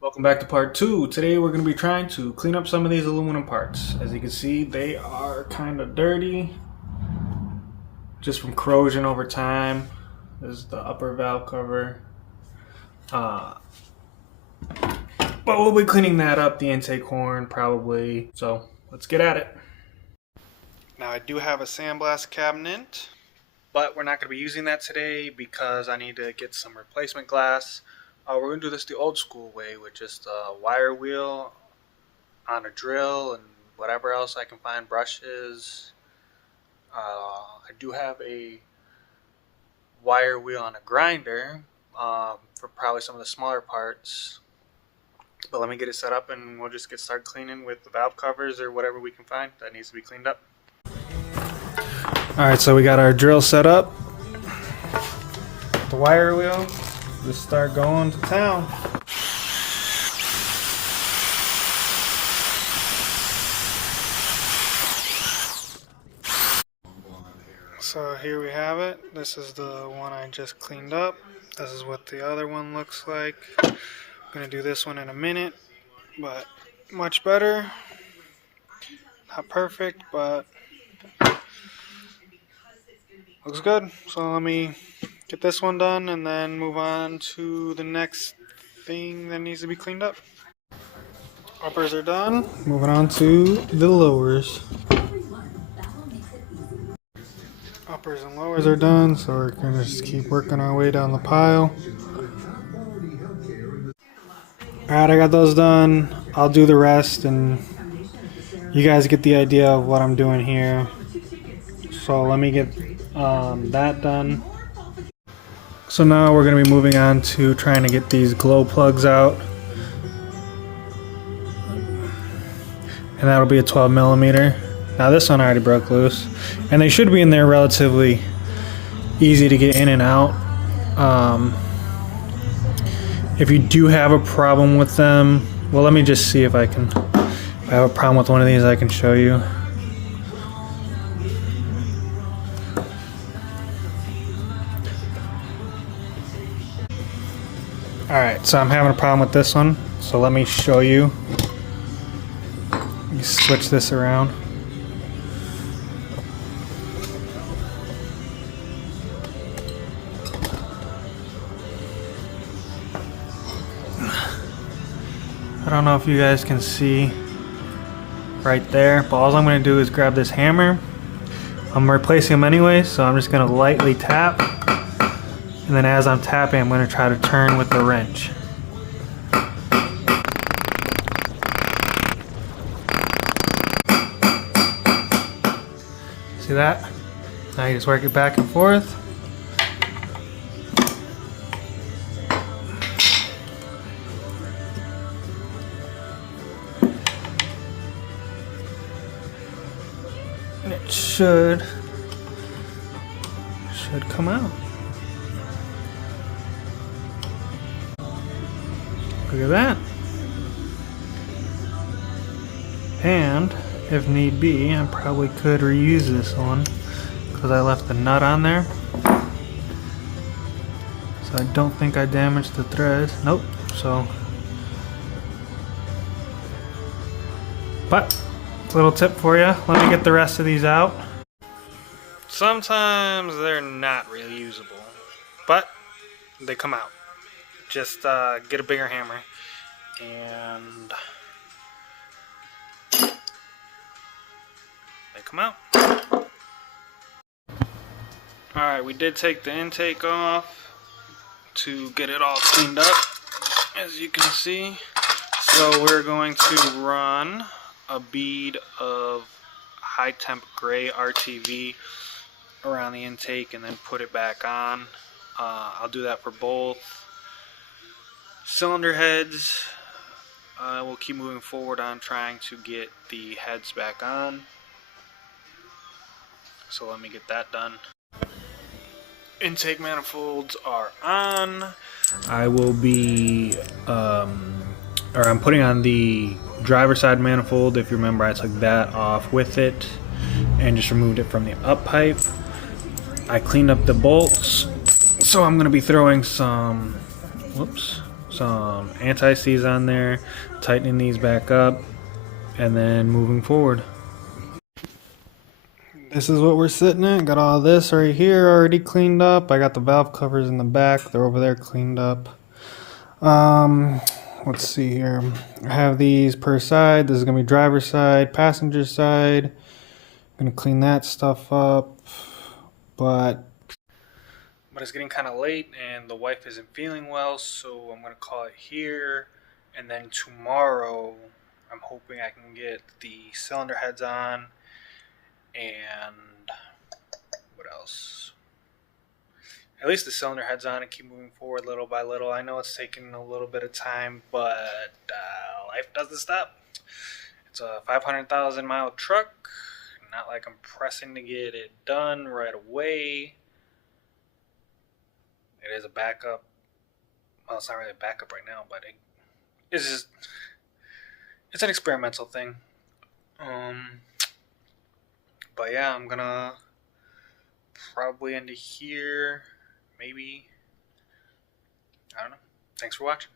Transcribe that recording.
Welcome back to part two. Today we're going to be trying to clean up some of these aluminum parts. As you can see, they are kind of dirty just from corrosion over time. This is the upper valve cover. But we'll be cleaning that up, the intake horn probably. So let's get at it. Now I do have a sandblast cabinet, but we're not going to be using that today because I need to get some replacement glass. We're going to do this the old school way with just a wire wheel on a drill and whatever else I can find, brushes. I do have a wire wheel on a grinder for probably some of the smaller parts. But let me get it set up and we'll just get started cleaning with the valve covers or whatever we can find that needs to be cleaned up. Alright, so we got our drill set up. The wire wheel. Just start going to town. So here we have it. This is the one I just cleaned up. This is what the other one looks like. I'm gonna do this one in a minute, but much better. Not perfect, but looks good. So let me get this one done and then move on to the next thing that needs to be cleaned up. Uppers are done. Moving on to the lowers. Uppers and lowers are done, so we're gonna just keep working our way down the pile. Alright, I got those done. I'll do the rest and you guys get the idea of what I'm doing here. So let me get that done. So now we're going to be moving on to trying to get these glow plugs out. And that'll be a 12 millimeter. Now this one already broke loose. And they should be in there relatively easy to get in and out. If you do have a problem with them, well, let me just see if I have a problem with one of these I can show you. Alright, so I'm having a problem with this one, so let me show you. You switch this around. I don't know if you guys can see right there, but all I'm going to do is grab this hammer. I'm replacing them anyway, so I'm just going to lightly tap. And then as I'm tapping, I'm going to try to turn with the wrench. See that? Now you just work it back and forth. And it should come out. Look at that. And if need be, I probably could reuse this one because I left the nut on there. So I don't think I damaged the threads. Nope. So, but little tip for you. Let me get the rest of these out. Sometimes they're not really usable, but they come out. Just get a bigger hammer and they come out. Alright, we did take the intake off to get it all cleaned up, as you can see. So we're going to run a bead of high temp gray RTV around the intake and then put it back on. I'll do that for both cylinder heads. We'll keep moving forward on trying to get the heads back on. So let me get that done. Intake manifolds are on. I will be, I'm putting on the driver side manifold. If you remember, I took that off with it and just removed it from the up pipe. I cleaned up the bolts. So I'm going to be throwing some some anti-seize on there, tightening these back up, and then moving forward. This is what we're sitting at. Got all this right here already cleaned up. I got the valve covers in the back. They're over there cleaned up. Let's see here. I have these per side. This is going to be driver's side, passenger side. I'm going to clean that stuff up. But it's getting kind of late and the wife isn't feeling well, so I'm going to call it here. And then tomorrow, I'm hoping I can get the cylinder heads on. And what else? At least the cylinder heads on and keep moving forward little by little. I know it's taking a little bit of time, but life doesn't stop. It's a 500,000 mile truck. Not like I'm pressing to get it done right away. It is a backup. Well, it's not really a backup right now, but it's an experimental thing. But yeah, I'm gonna probably end it here. Maybe. I don't know. Thanks for watching.